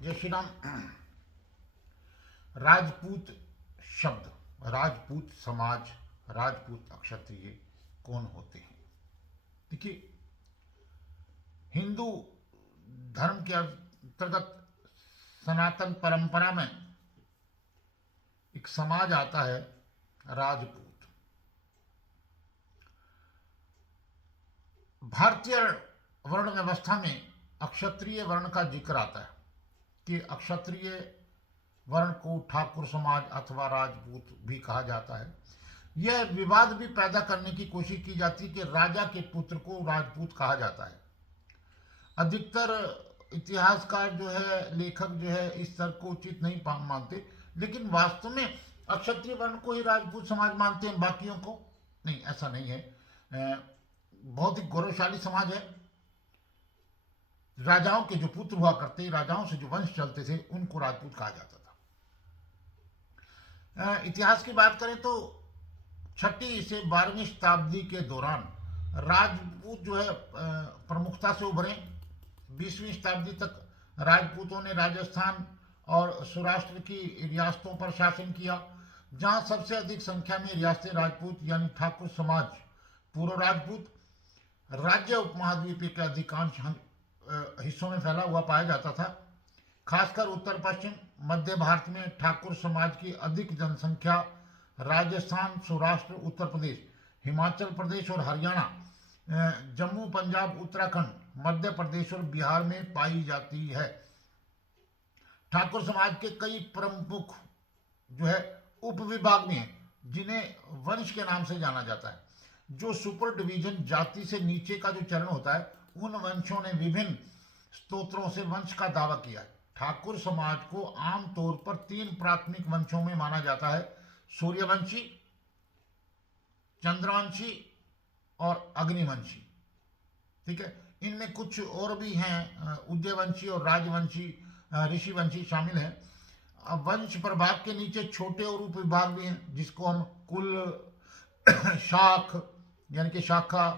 जय श्री राम। राजपूत शब्द, राजपूत समाज, राजपूत अक्षत्रिय कौन होते हैं? देखिए, हिंदू धर्म के अंतर्गत सनातन परंपरा में एक समाज आता है राजपूत। भारतीय वर्ण व्यवस्था में अक्षत्रिय वर्ण का जिक्र आता है कि अक्षत्रिय वर्ण को ठाकुर समाज अथवा राजपूत भी कहा जाता है। यह विवाद भी पैदा करने की कोशिश की जाती है कि राजा के पुत्र को राजपूत कहा जाता है। अधिकतर इतिहासकार जो है, लेखक जो है, इस तर्क को उचित नहीं मानते, लेकिन वास्तव में अक्षत्रिय वर्ण को ही राजपूत समाज मानते हैं, बाकियों को नहीं। ऐसा नहीं है। बहुत ही गौरवशाली समाज है। राजाओं के जो पुत्र हुआ करते, राजाओं से जो वंश चलते थे, उनको राजपूत कहा जाता था। इतिहास की बात करें तो 6वीं से 12वीं शताब्दी के दौरान राजपूत जो है प्रमुखता से उभरे। 20वीं शताब्दी तक राजपूतों ने राजस्थान और सौराष्ट्र की रियासतों पर शासन किया, जहां सबसे अधिक संख्या में रियासतें राजपूत यानी ठाकुर समाज, पूर्व राजपूत राज्य उपमहाद्वीप के अधिकांश हिस्सों में फैला हुआ पाया जाता था। खासकर उत्तर पश्चिम मध्य भारत में ठाकुर समाज की अधिक जनसंख्या राजस्थान, सौराष्ट्र, उत्तर प्रदेश, हिमाचल प्रदेश और हरियाणा, जम्मू, पंजाब, उत्तराखंड, मध्य प्रदेश और बिहार में पाई जाती है। ठाकुर समाज के कई प्रमुख जो है उपविभाग में हैं, जिन्हें वंश के नाम से जाना जाता है। जो सुपर डिवीजन जाति से नीचे का जो चरण होता है, उन वंशों ने विभिन्न स्तोत्रों से वंश का दावा किया है। ठाकुर समाज को आमतौर पर 3 प्राथमिक वंशों में माना जाता है: सूर्यवंशी, चंद्रवंशी और अग्निवंशी। ठीक है, इनमें कुछ और भी हैं, उदयवंशी और राजवंशी, ऋषिवंशी शामिल हैं। अब वंश प्रभाग के नीचे छोटे और उप विभाग भी हैं, जिसको हम कुल, शाख यानी कि शाखा,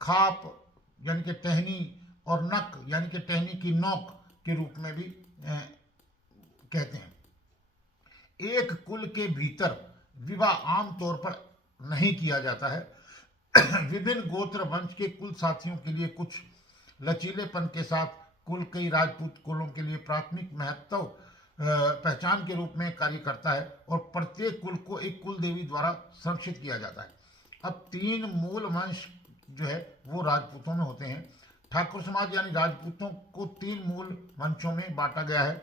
खाप यानी कि टहनी और नक यानी कि टहनी की नोक के रूप में भी कहते हैं। एक कुल के भीतर विवाह आमतौर पर नहीं किया जाता है। विभिन्न गोत्र वंश के कुल साथियों के लिए कुछ लचीलेपन के साथ कुल कई राजपूत कुलों के लिए प्राथमिक महत्व पहचान के रूप में कार्य करता है और प्रत्येक कुल को एक कुल देवी द्वारा संरक्षित किया जाता है। अब 3 मूल वंश जो है वो राजपूतों में होते हैं। ठाकुर समाज यानी राजपूतों को 3 मूल वंशों में बांटा गया है।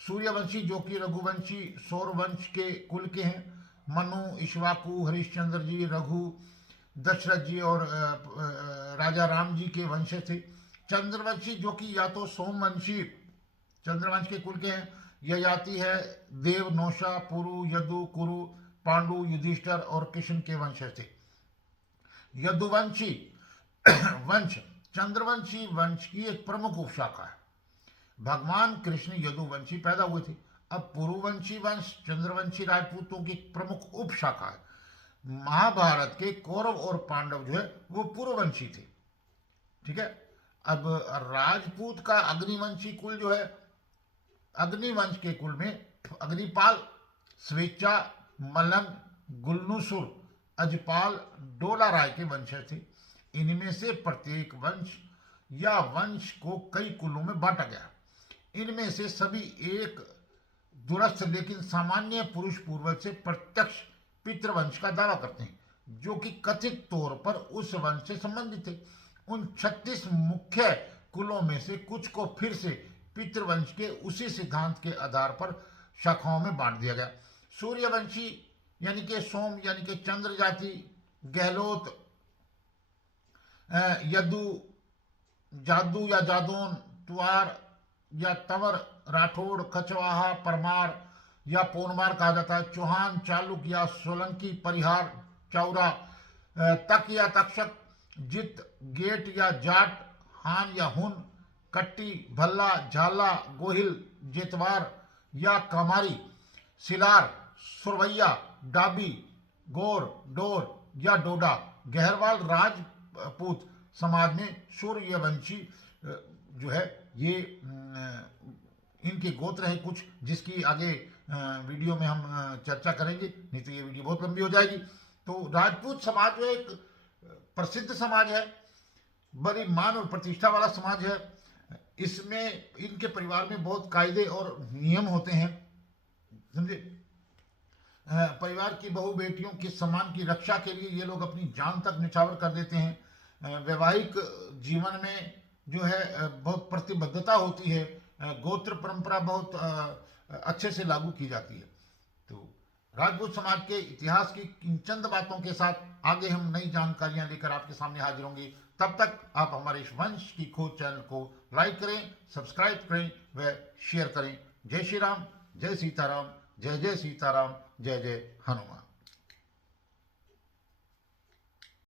सूर्यवंशी जो कि रघुवंशी सौरवंश के कुल के हैं, मनु, इक्ष्वाकु, हरिश्चंद्र जी, रघु, दशरथ जी और राजा राम जी के वंश थे। चंद्रवंशी जो कि या तो सोमवंशी चंद्रवंश के कुल के हैं, यह जाति है देव, नौशा, पुरु, यदु, कुरु, पांडु, युधिष्ठर और कृष्ण के वंश थे। यदुवंशी वंश चंद्रवंशी वंश की एक प्रमुख उपशाखा है। भगवान कृष्ण यदुवंशी पैदा हुए थे। अब पुरुवंशी वंश चंद्रवंशी राजपूतों की प्रमुख उपशाखा है। महाभारत के कौरव और पांडव जो है वो पुरुवंशी थे। ठीक है। अब राजपूत का अग्निवंशी कुल जो है, अग्निवंश के कुल में अग्निपाल, स्वेच्छा, मलन, गुलनुसुर, अजपाल, डोला राय के वंशज थे। इनमें से प्रत्येक वंश या वंश को कई कुलों में बांटा गया। इनमें से सभी एक दूरस्थ लेकिन सामान्य पुरुष पूर्वज से प्रत्यक्ष पितृवंश का दावा करते हैं, जो कि कथित तौर पर उस वंश से संबंधित थे। उन 36 मुख्य कुलों में से कुछ को फिर से पितृवंश के उसी सिद्धांत के आधार पर शाखाओं में बांट दिया गया। सूर्यवंशी यानी कि सोम यानी कि चंद्र जाति, गहलोत, यदु, जादू या जादौन, तुआर या तंवर, राठौड़, कछवाहा, परमार या पोनमार कहा जाता है। चौहान, चालुक या सोलंकी, परिहार, चौरा, तक या तक्षक, जित, गेट या जाट, हान या हुन, कट्टी, भल्ला, झाला, गोहिल, जेतवार या कमारी, सिलार, सुरवैया, डाबी, गोर, डोर या डोडा। गहरवाल राजपूत समाज में सूर्यवंशी जो है ये इनके गोत्र है कुछ, जिसकी आगे वीडियो में हम चर्चा करेंगे, नहीं तो ये वीडियो बहुत लंबी हो जाएगी। तो राजपूत समाज जो है एक प्रसिद्ध समाज है, बड़ी मान और प्रतिष्ठा वाला समाज है। इसमें इनके परिवार में बहुत कायदे और नियम होते हैं, समझे। परिवार की बहू बेटियों के सम्मान की रक्षा के लिए ये लोग अपनी जान तक निछावर कर देते हैं। वैवाहिक जीवन में जो है बहुत प्रतिबद्धता होती है। गोत्र परंपरा बहुत अच्छे से लागू की जाती है। तो राजपूत समाज के इतिहास की इन चंद बातों के साथ आगे हम नई जानकारियां लेकर आपके सामने हाजिर होंगे। तब तक आप हमारे इस वंश की खोज चैनल को लाइक करें, सब्सक्राइब करें व शेयर करें। जय श्री राम, जय सीताराम, जय जय सीताराम, जय जय हनुमान।